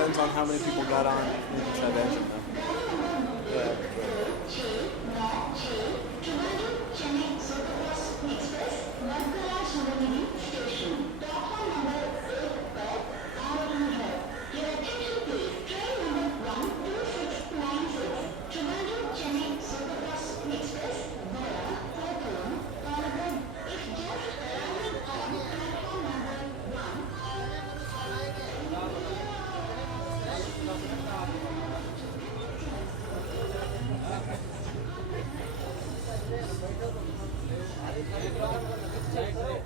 depends on how many people got on each engine though. Yeah.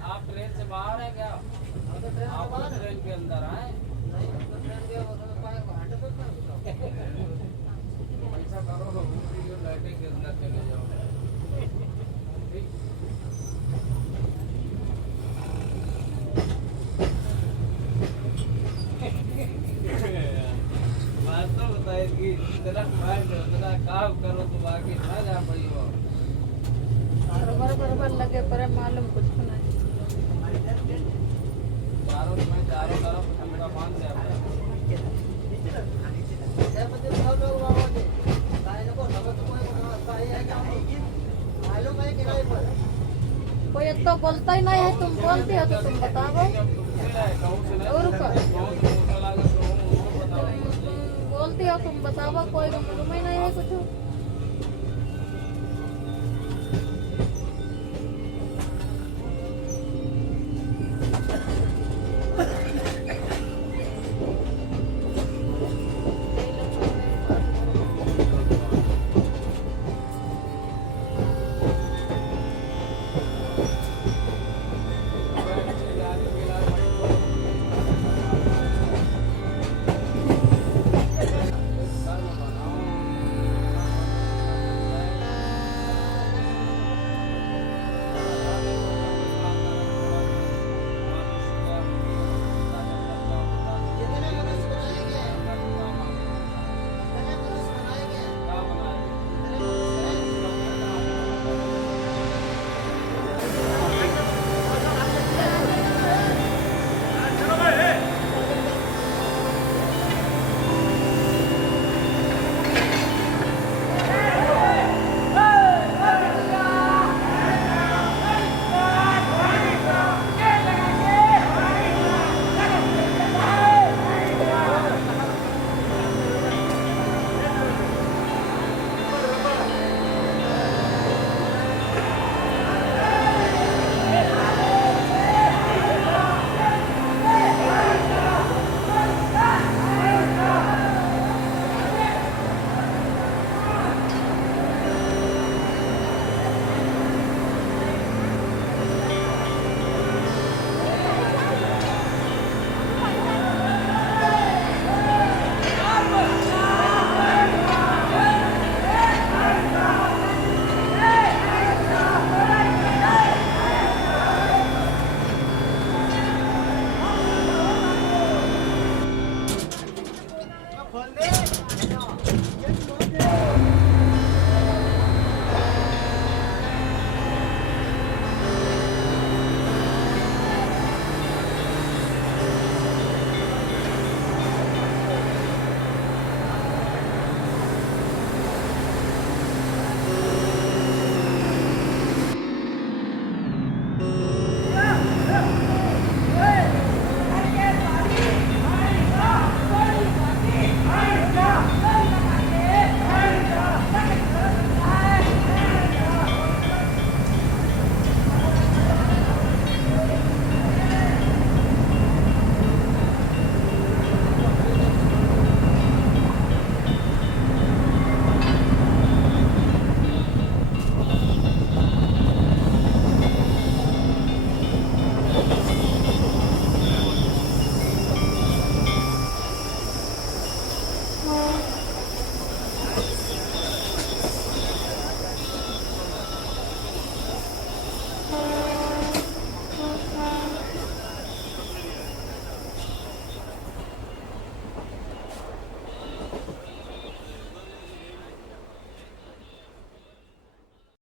आप train से बाहर हैं क्या? आप ट्रेन के अंदर आए? पैसा करो लाइटिंग के अंदर चले जाओ। बात तो बताएगी तेरा काम करो तो बाकी ना जा पाई हो। बरोबर लगे पर मालूम कुछ नहीं। चारों तरफ ठंडा मान से कोई तो बोलता ही नहीं है, तुम बोलते हो तो तुम बताओ। और बोलते हो तुम बताओ, कोई